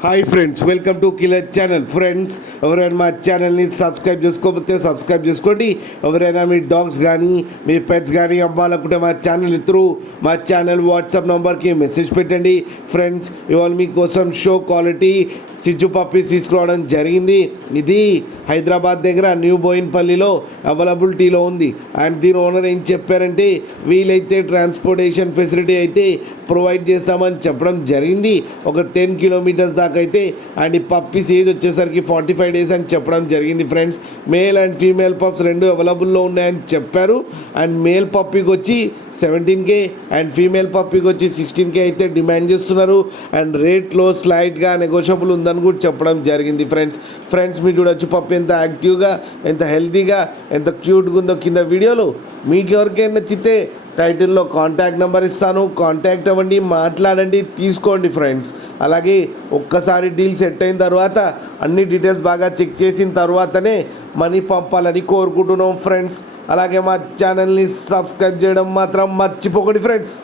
Hi friends, welcome to killer channel. Friends, ఎవరైనా మా ఛానల్ని సబ్స్క్రైబ్ చేసుకోకపోతే సబ్స్క్రైబ్ చేసుకోండి. ఎవరైనా మీ డాగ్స్ కానీ మీ పెట్స్ కానీ అమ్మాలనుకుంటే మా ఛానల్ మా ఛానల్ వాట్సాప్ నెంబర్కి మెసేజ్ పెట్టండి. ఫ్రెండ్స్, ఇవాళ మీకోసం షో క్వాలిటీ సిజ్జు పప్పీస్ తీసుకురావడం జరిగింది. ఇది హైదరాబాద్ దగ్గర న్యూ బోయిన్పల్లిలో అవైలబిలిటీలో ఉంది. అండ్ దీని ఓనర్ ఏం చెప్పారంటే, వీలైతే ట్రాన్స్పోర్టేషన్ ఫెసిలిటీ అయితే ప్రొవైడ్ చేస్తామని చెప్పడం జరిగింది. ఒక 10 కిలోమీటర్స్ దాకా అయితే. అండ్ ఈ పప్పీస్ ఏజ్ వచ్చేసరికి 45 డేస్ అని చెప్పడం జరిగింది. Friends, male and female pups రెండు అవైలబుల్లో ఉన్నాయని చెప్పారు. అండ్ మేల్ పప్పీకి వచ్చి 17K అండ్ ఫీమేల్ పప్పీకి వచ్చి 16K అయితే డిమాండ్ చేస్తున్నారు. అండ్ రేట్లో స్లైట్గా నెగోషియబుల్ ఉందని కూడా చెప్పడం జరిగింది. ఫ్రెండ్స్ మీరు చూడొచ్చు పప్పి ఎంత యాక్టివ్గా, ఎంత హెల్తీగా, ఎంత క్యూట్గా ఉందో కింద వీడియోలో. మీకు ఎవరికైనా నచ్చితే టైటిల్లో కాంటాక్ట్ నెంబర్ ఇస్తాను, కాంటాక్ట్ అవ్వండి, మాట్లాడండి, తీసుకోండి. ఫ్రెండ్స్, అలాగే ఒక్కసారి డీల్ సెట్ అయిన తర్వాత అన్ని డీటెయిల్స్ బాగా చెక్ చేసిన తర్వాతనే మనీ పంపాలని కోరుకుంటున్నాం. ఫ్రెండ్స్, అలాగే మా ఛానల్ని సబ్స్క్రైబ్ చేయడం మాత్రం మర్చిపోకండి. ఫ్రెండ్స్.